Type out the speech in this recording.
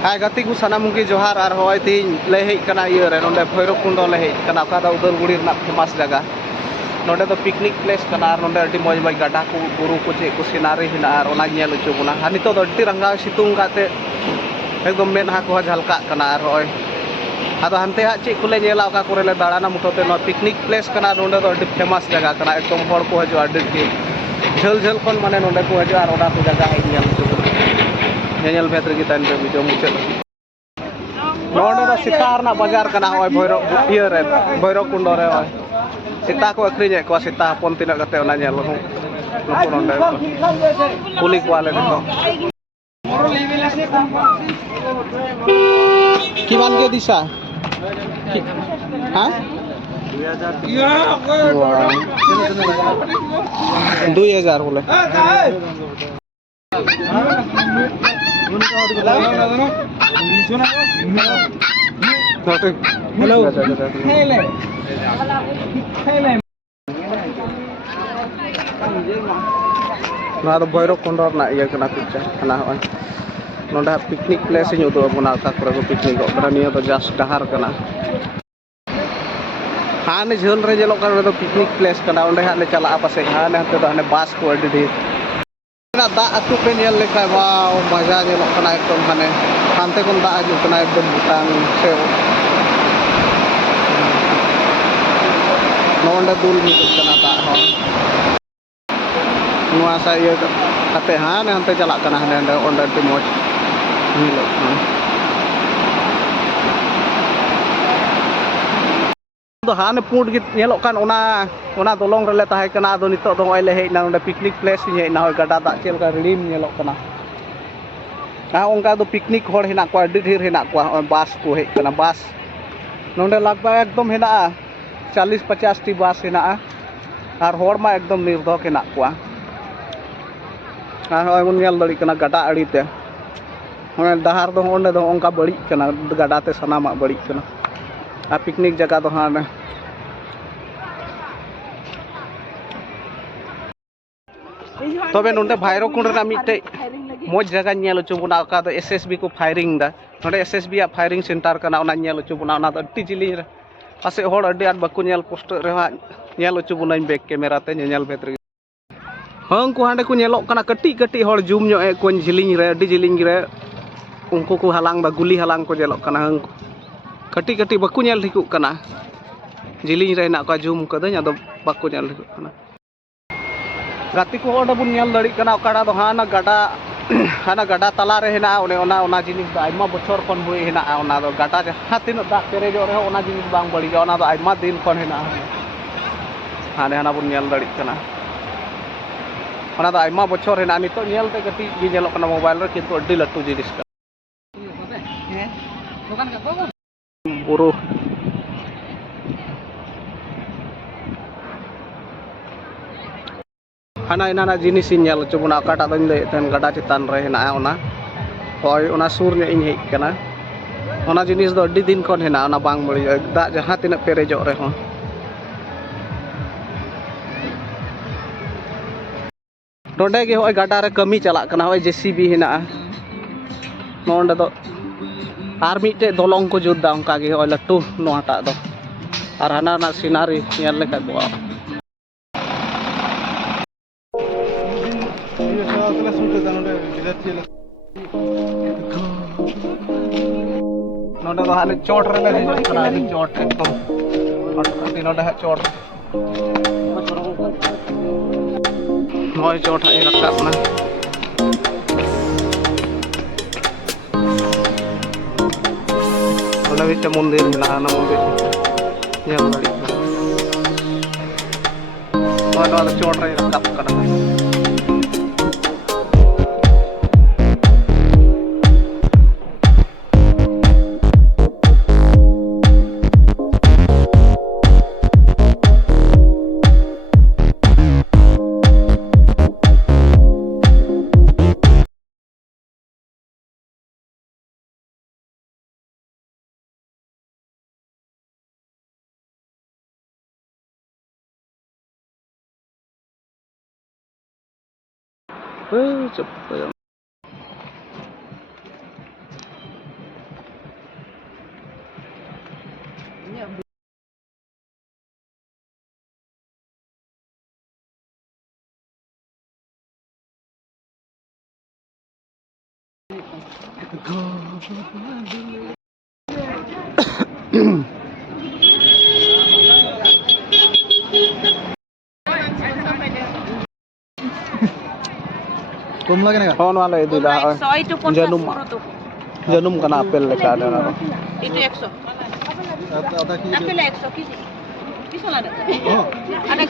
Hai gati ku sana mungkin johar ar hoi tin lehei kana ieu re nonde Bhairab Kundo lehei kana ka da Udalguri renak famous jaga. Nonde do picnic place kana ar nonde adi moj moj gada ku buru ku che ku sinari hina ar ona nyel ucu buna. Ha nito do adi rangga situng kate ekdom men ha ku jalka kana ar hoi. Ado hante ha che kule nyela ka korele darana mutote no picnic place kana nonde do adi famous jaga kana ekdom hor ku haju adi ki. Jhel jhel kon mane nonde ku haju ar ona ku jaga hai nyel ucu buna. Nyel bhetri kita ende video mucet. नोंडे दो सीता रना बाजार कना होय भैरव इया रे भैरव कुंडो रे होय सीता को अखरिजे को सीता हपन तिना कते ओना नेल हो नुको नोंडे कुली कोआले देखो किमान के दिशा हां 2000 बोले हेलो ना तो भैरव कुंड ना इया कना पिक्चर कना होय नोंडा पिकनिक प्लेस इन उदो बना का करे को पिकनिक करा निया तो जस्ट डहार कना हाने झोल रे जेलो का तो पिकनिक प्लेस कना ओंडे हाले चला पासे हाने हते तो हाने बास को अडी दी ना दा अतु पे नेल लेखा वाओ मजा जेलो कना एकदम हाने हानते कोन दा आजु कना एकदम भूटान से नोंडे दुल मी कना दा हो नुआ सा ये कते हाने हनते चला कना हाने ओंडे ती मोज मिलो तो हाने पुंड गे नेलो कान ओना दोलोंग रेले ताहे कना दो नितो दो ओइले हेइ ना ओंडे पिकनिक प्लेस हे ना होय गडा दा चेल का रिडीम नेलो कना आ ओंका दो पिकनिक होड़ हेना को अडी ढेर हेना को बास को हेइ कना बास नोंडे लगभग एकदम हेना 40-50 टी बास हेना आर होड़ मा एकदम निर्धक हेना को आ होय उन नेल दड़ी कना गडा अड़ी ते ओने दहार दो ओंडे दो ओंका बड़ी कना गडा ते सनामा बड़ी कना आ पिकनिक जगह दो हाने तबे नोंडे भैरव कुंड रे मिटे मोज जगह नेल उचु बुना का दो एसएसबी को फायरिंग दा नोंडे एसएसबी आ फायरिंग सेंटर कना ओना नेल उचु बुना ओना दो अट्टी जिली रे पासे होड़ अड्डी आट बाकु नेल पोस्टर रे नेल उचु बुनाई बैक कैमरा ते नेल भेतरी हंग को हांडे को नेलो कना कट्टी कट्टी होड़ जूम न्यो ए कोन जिलिंग रे अड्डी जिलिंग रे उनको को हलांग दा गुली हलांग को जेलो कना हंग कट्टी कट्टी बाकु नेल ठिकु कना जिलिंग रे ना का जूम कदኝ आदो बाकु नेल ठिकु कना गाती को ओडे बुन नेल दड़ी कना ओकाडा दो हाना गडा तला रे हेना ओना जिनिस दा आइमा बछर कोन हुई हेना ओना दो गडा जहां तिन दा पेरेजो रे ओना जिनिस बांग बड़ी ओना दो आइमा दिन कोन हेना हाने हाना बुन नेल दड़ी कना ओना दो आइमा बछर हेना नितो नेल ते गति गी नेलो कना मोबाइल रे किंतु अड्डी लट्टू जिनिस का दुकान का बुरु हाना इनाना जिनिस नेल चुबुना काटा दन ले तन गडा चितान रे हेना ओना होय ओना सुर ने इन हेइ कना ओना जिनिस दो अड्डी दिन कोन हेना ओना बांग बड़ी दा जहां तिना पेरेजो रे हो नोंडे गे होय गडा रे कमी चला कना होय जेसीबी हेना नोंडे दो आर मिटे दोलोंग को जुद्दा उनका गे होय लट्टू नोटा दो आर हाना ना सिनारी नेल लेका दो नोंडे दो हाले चोट रे ले हिजो कना आदि चोट एकदम अति नोंडे हा चोट नोय चोट हा रखा ना ओना मिटे मंदिर हेना ना मंदिर नेल दड़ी नोय नोय चोट रे रखा कना cepet Kumla kenaga? Phone wala itu dah. Janum kana apel leka ada na. Itu 100. Ada ki? Apel 100 kisi. Bisa lah ada. Oh. Ada